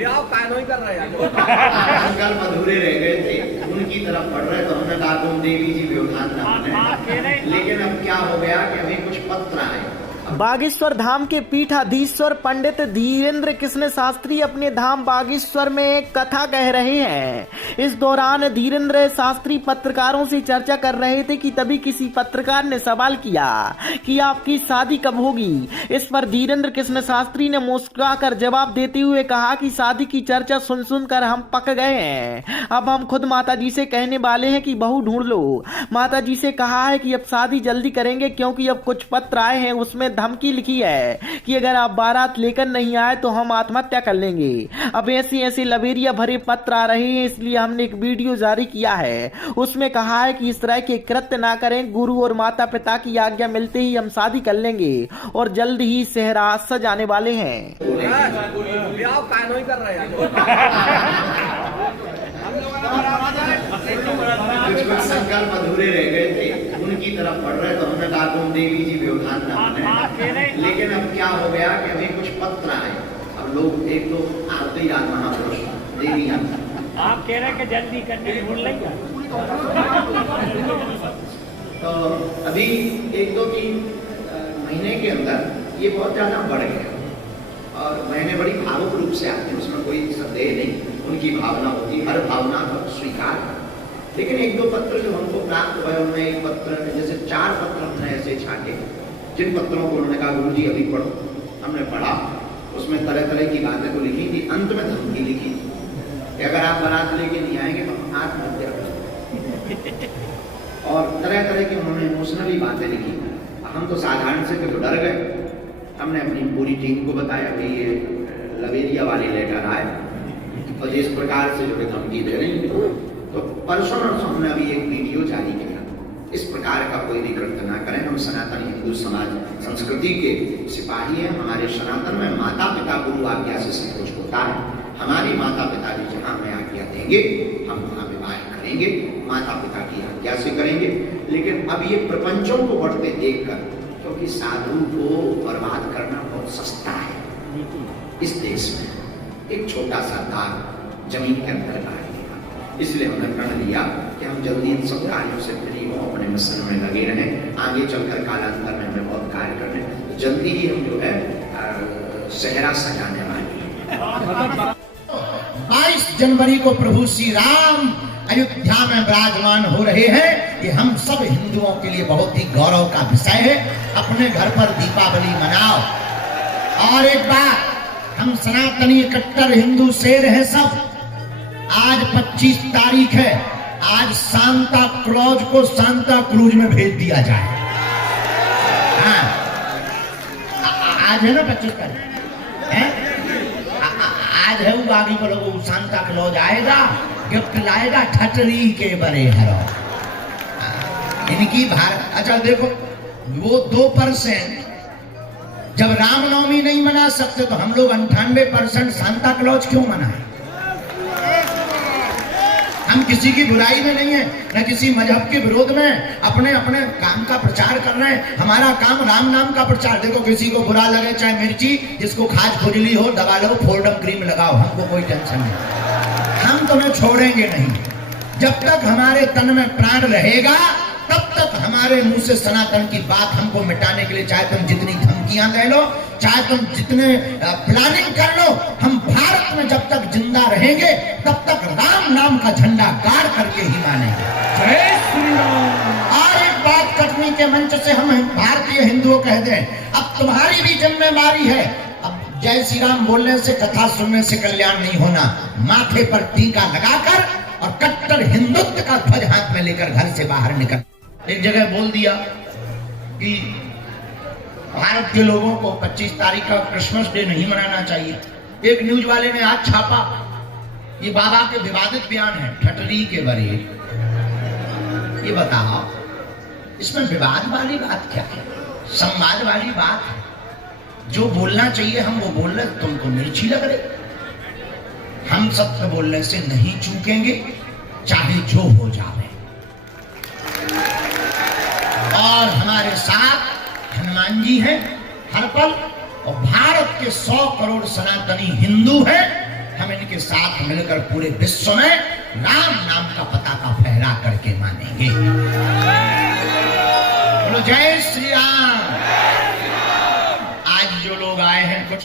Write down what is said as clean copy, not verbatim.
कर रहे हैं संकल्प अधूरे रह गए थे, उनकी तरफ बढ़ रहे तो हमने कहा तुम देवी जी व्यवधान ना बने, लेकिन अब क्या हो गया कि अभी कुछ पत्र आए। बागेश्वर धाम के पीठाधीश्वर पंडित धीरेन्द्र कृष्ण शास्त्री अपने धाम बागेश्वर में कथा कह रहे हैं। इस दौरान धीरेन्द्र शास्त्री पत्रकारों से चर्चा कर रहे थे कि तभी किसी पत्रकार ने सवाल किया कि आपकी शादी कब होगी। इस पर धीरेन्द्र कृष्ण शास्त्री ने मुस्कुराकर जवाब देते हुए कहा कि शादी की चर्चा सुन सुनकर हम पक गए हैं, अब हम खुद माता जी से कहने वाले हैं कि बहू ढूंढ लो। माता जी से कहा है कि अब शादी जल्दी करेंगे, क्योंकि अब कुछ पत्र आए हैं, उसमें धमकी लिखी है कि अगर आप बारात लेकर नहीं आए तो हम आत्महत्या कर लेंगे। अब ऐसे लवेरिया भरे पत्र आ रहे हैं, इसलिए हमने एक वीडियो जारी किया है। उसमें कहा है कि इस तरह के कृत्य ना करें, गुरु और माता पिता की आज्ञा मिलते ही हम शादी कर लेंगे और जल्द ही सेहरा सजाने वाले हैं। कुछ संकल्प अधूरे रह गए थे, उनकी तरफ बढ़ रहे तो हमने कहा तुम देवी जी व्यवधान ना बने, लेकिन अब क्या हो गया कि अभी कुछ पत्र आए। अब लोग एक तो आते ही आज महापुरुष देवी आप कह रहे हैं कि जल्दी करने की भूल नहीं। तो अभी 1-2-3 महीने के अंदर ये बहुत ज्यादा बढ़ गया और मैंने बड़ी भावुक रूप से आते हैं, उसमें कोई संदेह नहीं, उनकी भावना होती, हर भावना को स्वीकार। लेकिन 1-2 पत्र जो हमको प्राप्त हुए, उनमें एक पत्र जैसे 4 पत्र हमने ऐसे छाटे, जिन पत्रों को उन्होंने कहा गुरु जी अभी पढ़ो, हमने पढ़ा। उसमें तरह तरह की बातें तो लिखी थी, अंत में धमकी लिखी कि अगर आप बारात लेके नहीं आएंगे तो आत्महत्या करेंगे और तरह तरह की उन्होंने इमोशनली बातें लिखी। हम तो साधारण से तो डर गए। हमने अपनी पूरी टीम को बताया कि ये लवेरिया वाले लेटर आए और जिस प्रकार से जो धमकी दे रही है, तो परसों हमने अभी एक वीडियो जारी किया। इस प्रकार का कोई भी कृत्य ना करें। हम सनातन हिंदू समाज संस्कृति के सिपाही हैं। हमारे सनातन में माता पिता गुरु आज्ञा से सब कुछ होता है। हमारी माता पिता जी जहाँ हमें आज्ञा देंगे हम वहाँ विवाह करेंगे, माता पिता की आज्ञा से करेंगे। लेकिन अब ये प्रपंचों को बढ़ते देखकर, क्योंकि साधु को बर्बाद करना बहुत सस्ता है इस देश में, एक छोटा सा दाग जमीन के अंदर डाल दिया। इसलिए हमने प्रण लिया कि हम जल्दी इन सब कार्यों से फ्री हो, अपने मिशन में लगे रहें। आगे चलकर कालांतर में हमें बहुत कार्य करने, जल्दी ही हम जो है सेहरा सजाने वाले हैं। 22 जनवरी को प्रभु श्री राम अयोध्या में विराजमान हो रहे हैं। ये हम सब हिंदुओं के लिए बहुत ही गौरव का विषय है। अपने घर पर दीपावली मनाओ। और एक बात, हम सनातनी कट्टर हिंदू शेर हैं सब। आज 25 तारीख है, आज सांता क्लॉज को सांता क्रूज में भेज दिया जाए। हाँ, आज है ना 25 तारीख है, आज है वो, आगे बोलो वो सांता क्लॉज आएगा, गिफ्ट लाएगा ठटरी के बड़े हरो। इनकी भारत, अच्छा देखो वो 2% जब रामनवमी नहीं मना सकते तो हम लोग 98% सांता क्लॉज क्यों मनाएं? हम किसी की बुराई में नहीं है, न किसी मजहब के विरोध में, अपने अपने काम का प्रचार कर रहे हैं। हमारा काम राम नाम का प्रचार। देखो किसी को बुरा लगे, चाहे मिर्ची, जिसको खाज खुजली हो दबा लो, फोल्डम क्रीम लगाओ, हमको कोई टेंशन नहीं। हम तुम्हें छोड़ेंगे नहीं। जब तक हमारे तन में प्राण रहेगा तब तक हमारे मुंह से सनातन की बात हमको मिटाने के लिए, चाहे तुम जितनी धमकियां दे लो, चाहे तुम जितने प्लानिंग कर लो, हम भारत में जब तक जिंदा रहेंगे तब तक राम नाम का झंडा गाड़ करके ही मानेंगे। जय श्री राम। और एक बात कटनी के मंच से हम भारतीय हिंदुओं कह दें, अब तुम्हारी भी जिम्मेदारी है। अब जय श्री राम बोलने से, कथा सुनने से कल्याण नहीं होना। माथे पर टीका लगाकर और कट्टर हिंदुत्व का ध्वज हाथ में लेकर घर से बाहर निकल। एक जगह बोल दिया कि भारत के लोगों को 25 तारीख का क्रिसमस डे नहीं मनाना चाहिए। एक न्यूज वाले ने आज छापा, ये बाबा के विवादित बयान है ठटरी के बरे। ये बताओ इसमें विवाद वाली बात क्या है? संवाद वाली बात है। जो बोलना चाहिए हम वो बोल रहे, तुमको मिर्ची लग रही। हम सत्य बोलने से नहीं चूकेंगे, चाहे जो हो जाए। और हमारे साथ हनुमान जी हैं हर पल, और भारत के 100 करोड़ सनातनी हिंदू हैं। हम इनके साथ मिलकर पूरे विश्व में राम नाम का पताका फहरा करके मानेंगे। बोलो जय श्री राम।